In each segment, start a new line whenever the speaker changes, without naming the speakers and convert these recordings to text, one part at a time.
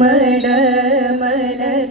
മടമലർ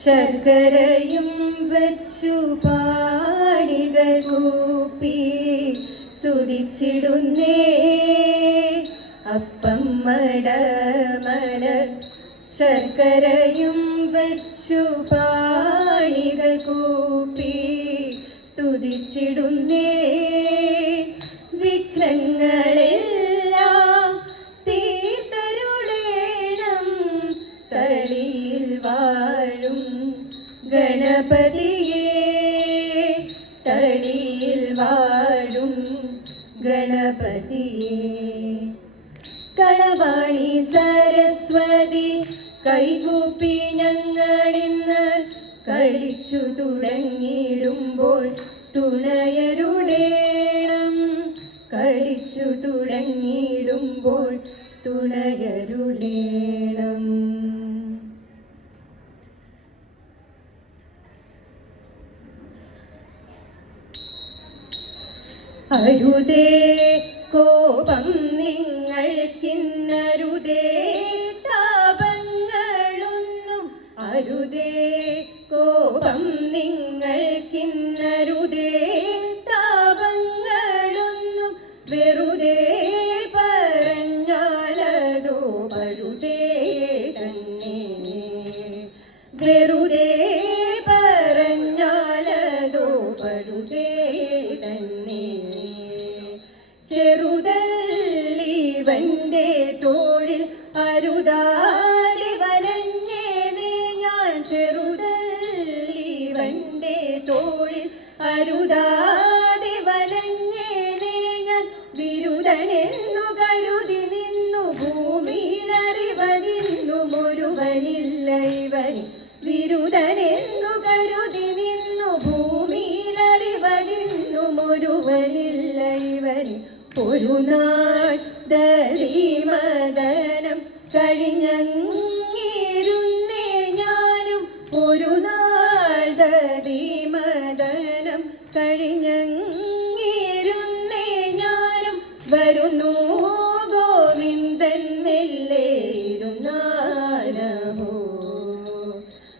ശർക്കരയും വച്ചു പാടികൾ കൂപ്പി സ്തുതിച്ചിടുന്നേ. അപ്പം മടമല ശർക്കരയും വച്ചു പാണികൾ കൂപ്പി സ്തുതിച്ചിടുന്നേ. വിഘ്നങ്ങളെല്ലാം തളിയിൽ വാഴും ഗണപതിയേ തളിയിൽ വാഴും ഗണപതിയെ. കളവാണി സരസ്വതി കൈകൂപ്പി ഞങ്ങളിന്ന് കളിച്ചു തുടങ്ങിയിടുമ്പോൾ തുണയരുളേണം. കളിച്ചു തുടങ്ങിയിടുമ്പോൾ തുണയരുളേണം. അരുതേ കോപം നിങ്ങൾക്കിന്നരുതേ താപങ്ങളൊന്നും അരുതേ കോപം നിങ്ങൾക്കിന്നരുതേ താപങ്ങളൊന്നും വെറുതെ പറഞ്ഞാലതോ പഴുതേ തന്നെ. വെറുതെ അരുതാടി വലഞ്ഞേ നീ ഞാൻ ബിരുദനെന്നു കരുതി നിന്നു ഭൂമിയിലറിവനിന്നും ഒരുവനില്ല ഇവന് ബിരുദനെന്നു കരുതി നിന്നു ഭൂമിയിലറിവനിന്നും ഒരുവനില്ല ഇവന് ഒരു നാൾ ദരിമദനം കഴിഞ്ഞങ്ങിരുന്നേ ഞാനും. ഒരു നാൾ ദരിമദനം കഴിഞ്ഞങ്ങിരുന്നേ ഞാനും വരുന്നു. ഗോവിന്ദൻ മെല്ലേരുന്നാനഹോ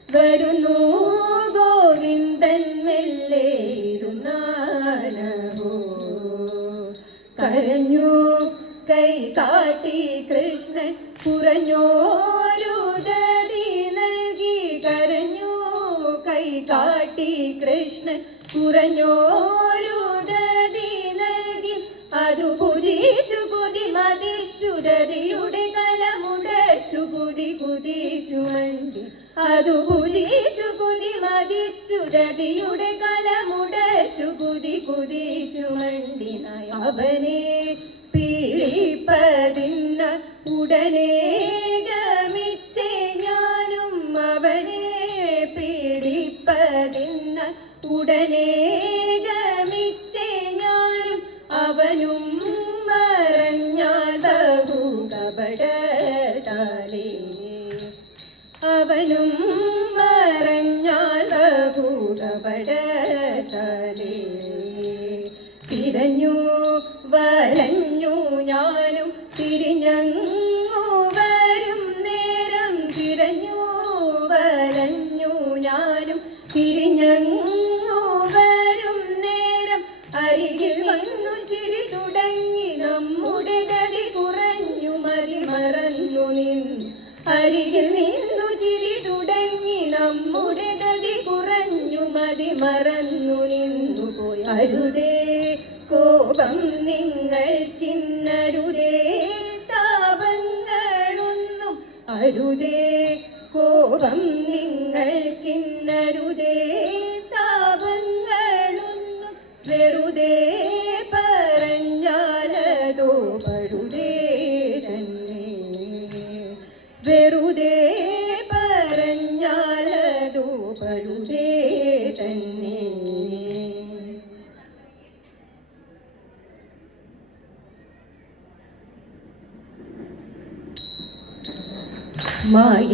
വരുന്നു കാട്ടി കൃഷ്ണൻ കുറഞ്ഞോരു ഗതി നൽകി. അതു പുതിച്ചു കുതി മതിച്ചു ദതിയുടെ കലമുടച്ചു കുതി കുതിച്ചു മന്തി അതു പുതിച്ചു കുതി മതിച്ചു ദതിയുടെ കലമുടച്ചു കുതി കുതിച്ചു മണ്ടിനായി അവനെ പീഡിപ്പതിന്ന ഉടനെ അവനും മറഞ്ഞാതകു തിരഞ്ഞു വലഞ്ഞു ഞാനും തിരിഞ്ഞങ്ങു വരും നേരം. തിരഞ്ഞു വലഞ്ഞു ഞാനും തിരിഞ്ഞങ്ങു നിങ്ങൾക്കിന്നരുതേ താപങ്ങളൊന്നും അരുതേ കോപം നിങ്ങൾക്കിന്നരുതേ താപങ്ങളൊന്നും വെറുതേ പറഞ്ഞാലതോ പഴുതേ തന്നെ. വെറുതെ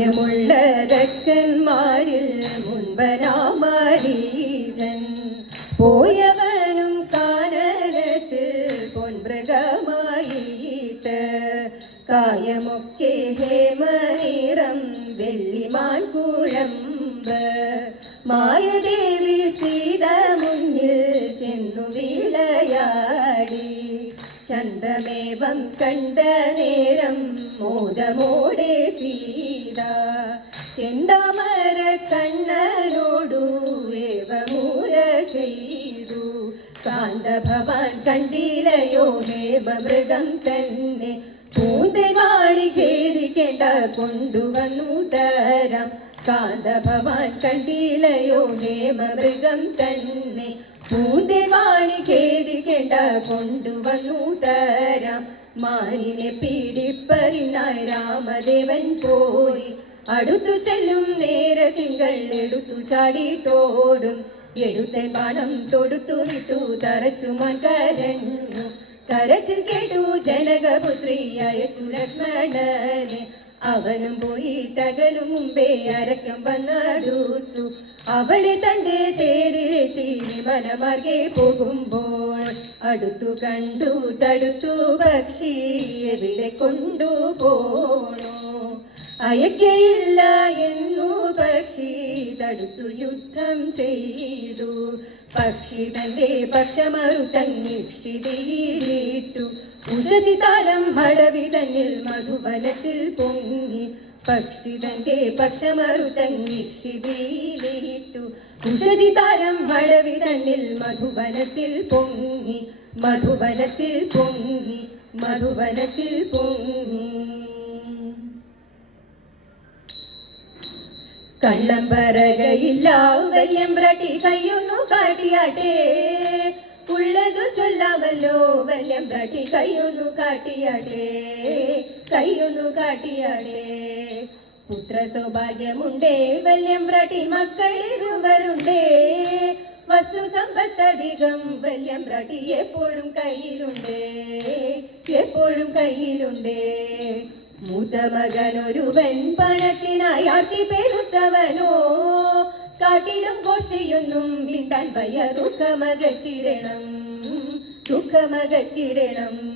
മായമുള്ള രക്കന്മാരിൽ പോയവനും കാനനത്തിൽ പൊൻമൃഗമായിട്ട്. കായമൊക്കെ ഹേമനീറം വെള്ളിമാൻ കുഴമ്പ് ചന്ദ്രമേവം കണ്ട നേരം മോദമോടെ സീത. ചെന്താമര കണ്ണനോടു ഏവമൂര ചെയ്തു. കാന്തഭവാൻ കണ്ടിലയോ ഹേമമൃഗം തന്നെ. പൂന്തമാളി ഖേദിക്കേണ്ട കൊണ്ടുവന്നു തരാം. കാന്തഭവാൻ കണ്ടിലയോ ഹേമമൃഗം തന്നെ. പൂന്തമാണി ഖേദിക്കേണ്ട കൊണ്ടുവന്നു തരാം. മാനിനെ പീഡിപ്പതിനായി രാമദേവൻ പോയി. അടുത്തു ചെല്ലും നേര തിങ്കൾ എടുത്തു ചാടിട്ടോടും എഴുത്തെ പണം തൊടുത്തു വിട്ടു തറച്ചുമാൻ കരഞ്ഞു. കരച്ചിൽ കേട്ടു ജനകപുത്രി അയച്ചു ലക്ഷ്മണനെ. അവനും പോയി തകലും മുമ്പേ അരക്കം വന്നടുത്തു. അവളെ തന്റെ തേരിലെത്തി വിമനമാർഗെ പോകുമ്പോൾ അടുത്തു കണ്ടു തടുത്തു പക്ഷി എവിടെ കൊണ്ടുപോണു അയക്കയില്ല എന്നു പക്ഷി തടുത്തു യുദ്ധം ചെയ്തു. പക്ഷി തന്റെ പക്ഷമറു തന്നിക്ഷിതയിലിട്ടു ഉഷസിതാലം മടവി തന്നിൽ മധുവനത്തിൽ പൊങ്ങി. പക്ഷി തന്റെ പക്ഷമറു തന്നിക്ഷിതയിലിട്ടു ഉഷസിതാരം വളവി തന്നിൽ മധുവനത്തിൽ പൊങ്ങി മധുവനത്തിൽ പൊങ്ങി മധുവനത്തിൽ പൊങ്ങി. കള്ളം പറകയില്ല വല്യമ്പ്രട്ടി കയ്യൊന്നു കാട്ടിയാട്ടെ. ഉള്ളതു ചൊല്ലാമല്ലോ. വല്യമ്പ്രട്ടി കൈയൊന്നു കാട്ടിയാടേ കൈയൊന്നു കാട്ടിയാടേ. പുത്ര സൗഭാഗ്യമുണ്ടേ വല്യമ്പ്രട്ടി മക്കളിരുവരുണ്ടേ വസ്തു സമ്പത്തധികം പ്രാട്ടി എപ്പോഴും കയ്യിലുണ്ടേ എപ്പോഴും കയ്യിലുണ്ടേ. മൂത്ത മകനൊരുവൻ പണത്തിനായി ആർത്തി പെരുത്തവനോ കാട്ടിടും ഘോഷയൊന്നും മിണ്ടാൻ വയ്യ. ദുഃഖമകറ്റിടണം ദുഃഖമകറ്റിടണം.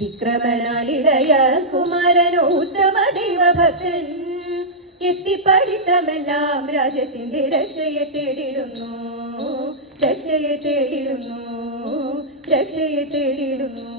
വിക്രമനാളിലയ കുമാരനോ ഉത്തമ ദൈവഭക്തൻ എത്തിപ്പടിത്തമെല്ലാം രാജ്യത്തിന്റെ രക്ഷയെ തേടിടുന്നു രക്ഷയെ തേടിടുന്നു രക്ഷയെ തേടിടുന്നു.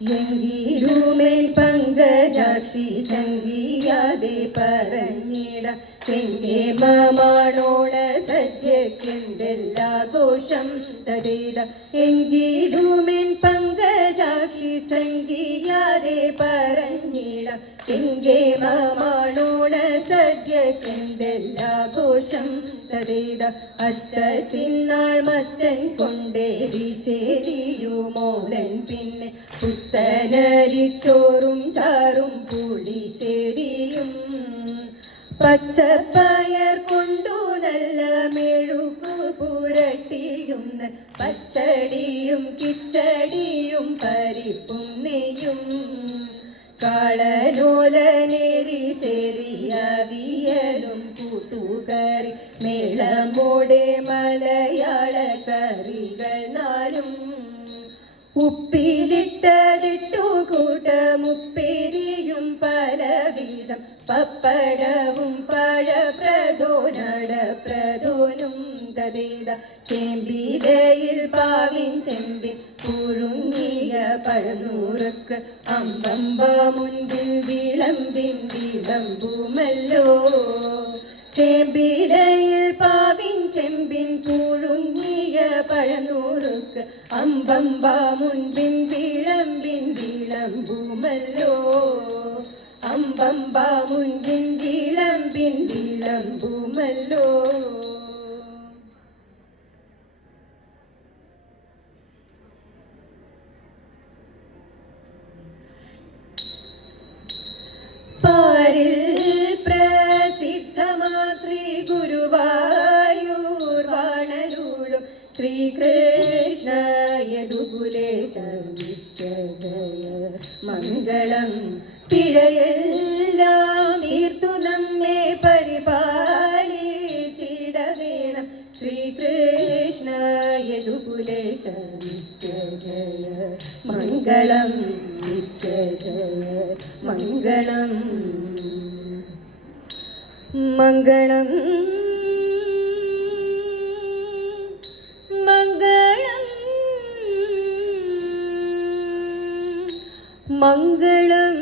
എങ്കിരുമേൽ പങ്കജാക്ഷി ശങ്കിയാതെ പറഞ്ഞിട. എന്റെ മാമാണോണ സദ്യക്കെന്തെല്ലാഘോഷം തരേട എങ്കിരുമേൽ പങ്കജാക്ഷി ശങ്കിയാതെ പറഞ്ഞിട. എങ്കെ മാമാണോണ സദ്യക്കെന്തെല്ലാഘോഷം തരേത അത്ത തിന്നാൾ മത്തൻ കൊണ്ടേരി ശേരിയുമോലൻ പിന്നെ പുത്തനരിച്ചോറും ചാറും പുളിശ്ശേരിയും പച്ചപ്പയർ കൊണ്ടു നല്ല മെഴുപ്പു പുരട്ടിയും പച്ചടിയും കിച്ചടിയും പരിപ്പും നെയ്യും. കാളനോലനേരി മേളമോടെ മലയാള കറികൾ നാലും ഉപ്പിലിട്ടതിട്ടു കൂട്ടമുപ്പേരിയും പലവിധം പപ്പടവും പഴപ്രദോനട പ്രദോനും തതേത ചെമ്പിലയിൽ പാവിൻ ചെമ്പിൻ പുഴുങ്ങിയ പഴനൂറുക്ക് അമ്പമ്പ മുൻപിൽ വിളമ്പിൻ വിളമ്പുമല്ലോ. ചെമ്പിലയിൽ പാവിൻ ചെമ്പിൻ പുഴുങ്ങിയ പഴനൂറുക്ക് അമ്പമ്പ മുൻപിൻ വിളമ്പിൻ വിളമ്പുമല്ലോ. അമ്പമ്പ മുൻപിൻ വിളമ്പിൻ വിളമ്പുമല്ലോ. മംഗളം പിഴയെല്ലാം തീർത്തു നമ്മെ പരിപാലിച്ചിടവേണം ശ്രീകൃഷ്ണ യദുകുലേശ നിത്യജയ മംഗളം നിത്യജയ മംഗളം മംഗളം മംഗളം മംഗളം